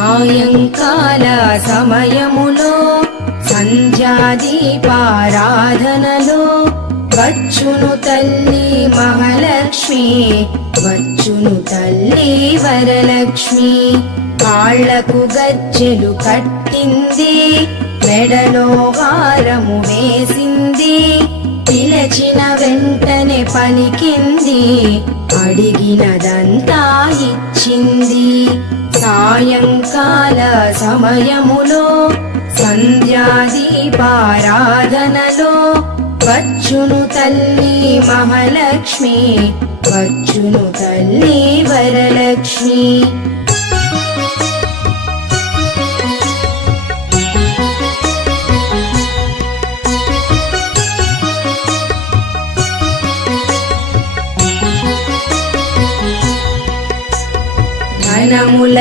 సాయంకాల సమయములో సంధ్యాదీపారాధనలో వచ్చును తల్లి మహాలక్ష్మి, వచ్చును తల్లి వరలక్ష్మి. కాళ్లకు గజ్జెలు కట్టింది, మెడలో హారము వేసింది, పిలచిన వెంటనే పలికింది, అడిగినదంతా ఇచ్చింది. సాయంకాల సమయములో సంధ్యాదీపారాధనలో వచ్చును తల్లి మహాలక్ష్మి, వచ్చును తల్లి వరలక్ష్మి. ధనముల